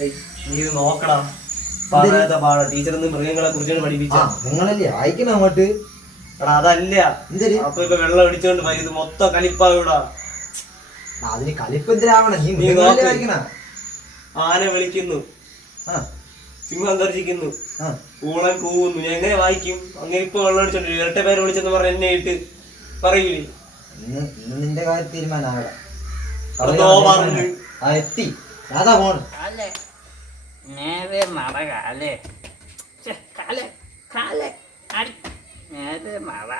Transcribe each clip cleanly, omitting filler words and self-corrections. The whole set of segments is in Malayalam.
നീ ഇത് നോക്കടാ. പറയാത്ത പാടാ. ടീച്ചർ മൃഗങ്ങളെ കുറിച്ചാണ് പഠിപ്പിച്ച. നിങ്ങളല്ലേ വായിക്കണം അങ്ങോട്ട്. എടാ അതല്ല. അപ്പൊ ഇപ്പൊ വെള്ളം അടിച്ചോണ്ട് പോയി ഇത് മൊത്തം കലിപ്പാവിടാ. അതിന് കലിപ്പെന്തിനാവണം? നീ വായിക്കണ. ആന വിളിക്കുന്നു, സിംഹം ഗർജിക്കുന്നു, പൂളൻ കൂവുന്നു. ഞാൻ എങ്ങനെ വായിക്കും? അങ്ങനെ ഇപ്പൊ വെള്ളം അടിച്ചോണ്ട് ഇരട്ട പേര് വിളിച്ചെന്ന് പറഞ്ഞ എന്നെ ഇട്ട് പറയൂലേ. ഇന്ന് നിന്റെ കാര്യം തീരുമാനം എത്തി. അതാ പോണ്. നേരെ നടകാലേ കാലേ കാലേ അടി നേരെ നട.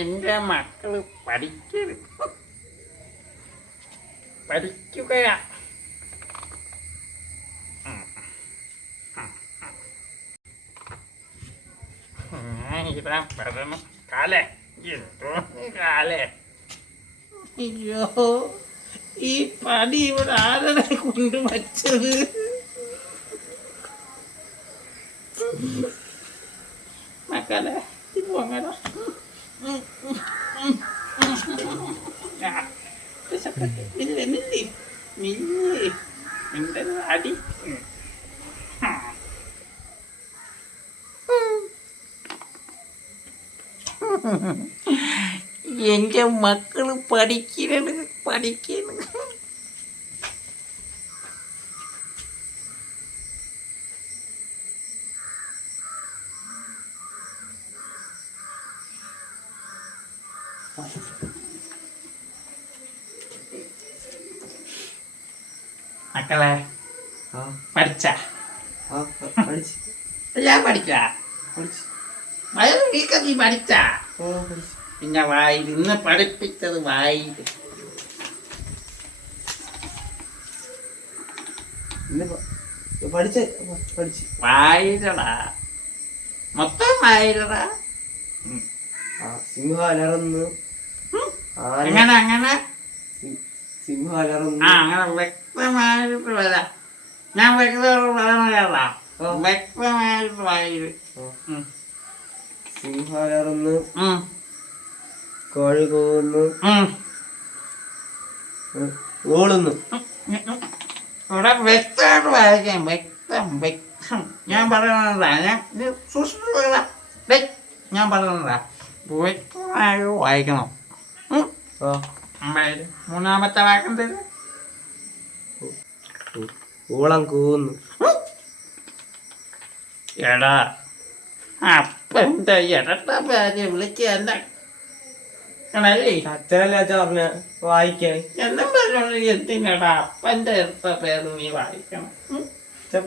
എൻ്റെ മക്കള് പഠിക്കുകയാ. ഇതാ പറയണം കാലേ എന്തോ കാലേ. അയ്യോ ഈ പടി ഇവിടെ ആരുടെ കൊണ്ട് വച്ചത്? മക്കളെ പോങ്ങട അടി. എന്റെ മക്കള് പഠിക്കണ. മക്കളെ പഠിച്ച ഞാൻ പഠിച്ച നീ പഠിച്ച. പിന്നെ വായിൽ ഇന്ന് പഠിപ്പിച്ചത് വായിൽ. വായിലടാ മൊത്തം വായിലടാ. സിംഹം അലറുന്നു. അങ്ങനെ അങ്ങനെ സിംഹം അലറുന്നു. അങ്ങനെ വ്യക്തമായിട്ട് വരാം. ഞാൻ വ്യക്തമായിട്ട് വ്യക്തമായിട്ട് വായിൽ. സിംഹം അലറുന്നു, കോഴി കൂവുന്നു, ഓടുന്നു. ഇവിടെ വ്യക്തമായിട്ട് വായിക്കാം. വ്യക്തം ഞാൻ പറയണതാ. ഞാൻ പറയണതാ വ്യക്തമായിട്ട് വായിക്കണം. മൂന്നാമത്തെ വാക്കെന്തത്? ഊളം കൂവുന്നു. എടാ അപ്പൻ്റെ ഇരട്ട പേര് വിളിക്കുക ല്ലേ? അച്ഛനല്ലേ അച്ഛൻ പറഞ്ഞ വായിക്കാൻ. എന്നും പറഞ്ഞോണ്ട് എന്തിനടാ അപ്പൻ്റെ ഇരട്ട പേര് നീ വായിക്കണം?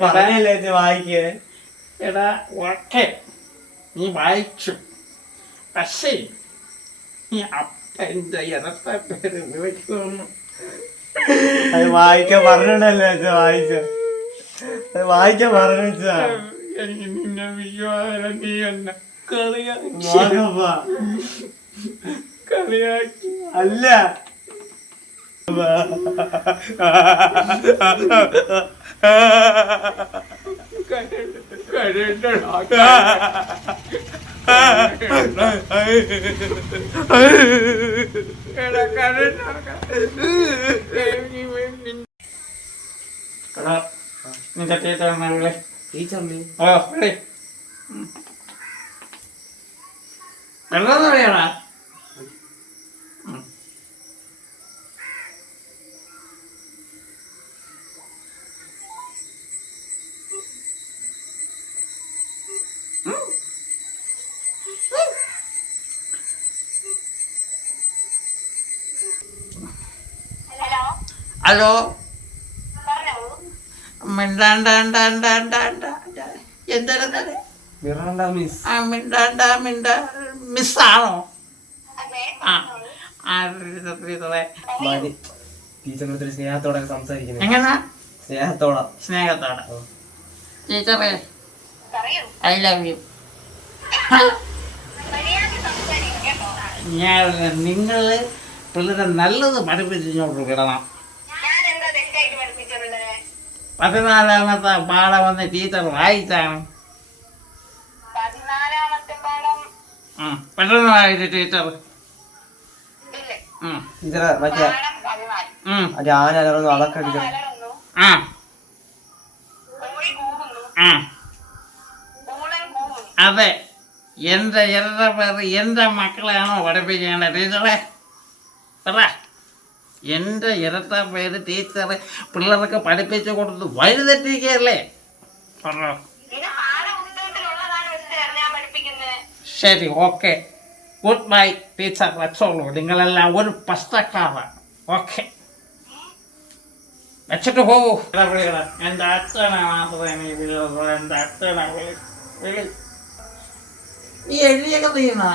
പറഞ്ഞല്ലേ അച്ഛൻ വായിക്കേ. എടാ ഓക്കെ നീ വായിച്ചു. പക്ഷേ നീ അപ്പൻ്റെ ഇരട്ട പേര് വിളിക്കുന്നു. അത് വായിക്കാൻ പറഞ്ഞിട്ടല്ലേ അച്ഛൻ വായിച്ച. അത് വായിക്കാൻ പറഞ്ഞാ എനിക്ക് നിന്നെ വിശ്വാസം. നീ എന്നെ കളിയാക്കി അല്ല. നിന്റെ ടീച്ചറിനെ ടീച്ചറിന് വെള്ളം അറിയണ. ഹലോ മിണ്ടാണ്ട എന്താണ് മിസ്സാണോ? ടീച്ചറിനോട് സ്നേഹത്തോടെ സംസാരിക്കുന്നത്. എങ്ങനെ? സ്നേഹത്തോടെ ടീച്ചറേ ഐ ലവ് യു. നിങ്ങള് പിള്ളേരെ നല്ലത് പഠിപ്പിച്ചോട്ട് വിടണം. 14ാമത്തെ പാഠം വന്ന് ടീച്ചർ വായിച്ചാണ്. പെട്ടെന്ന് വായിച്ചു ടീച്ചർ. ടീച്ചറെ മറ്റേ മറ്റേ ആന അലറുന്നു അതൊക്കെ ടീച്ചർ. അതെ, എന്റെ ഇരട്ട പേര് എന്റെ മക്കളെയാണോ പഠിപ്പിക്കേണ്ടത് ടീച്ചറെ? പറ. എന്റെ ഇരട്ട പേര് ടീച്ചറെ പിള്ളേർക്ക് പഠിപ്പിച്ചു കൊടുത്ത് വഴിതെറ്റിക്കല്ലേ? പറഞ്ഞോ. ശരി, ഓക്കെ, ഗുഡ് ബൈ ടീച്ചർ, വെച്ചോളൂ. നിങ്ങളെല്ലാം ഒരു പ്രശ്നക്കാരാണ്. ഓക്കെ, വെച്ചിട്ട് പോകൂ. എന്റെ അച്ഛനെ മാത്രമേ നീ വിളിയുള്ളൂ. എന്റെ അച്ഛനെ വിളി. നീ എഴുതിയൊക്കെ തീർന്ന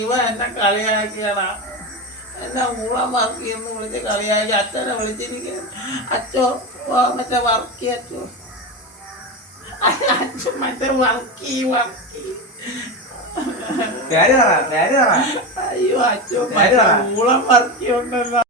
ഇവ എന്നെ കളിയാക്കിയടാ. എന്നെ മൂളമാക്കിയെന്ന് വിളിച്ച് കളിയാക്കി. അച്ഛനെ വിളിച്ചിരിക്കുന്നു. അച്ഛോ മറ്റേ വർക്കി, അച്ഛോ മറ്റേ വർക്കി. അയ്യോ അച്ഛോ മറ്റേ മൂളം വർക്കി ഉണ്ടല്ലോ.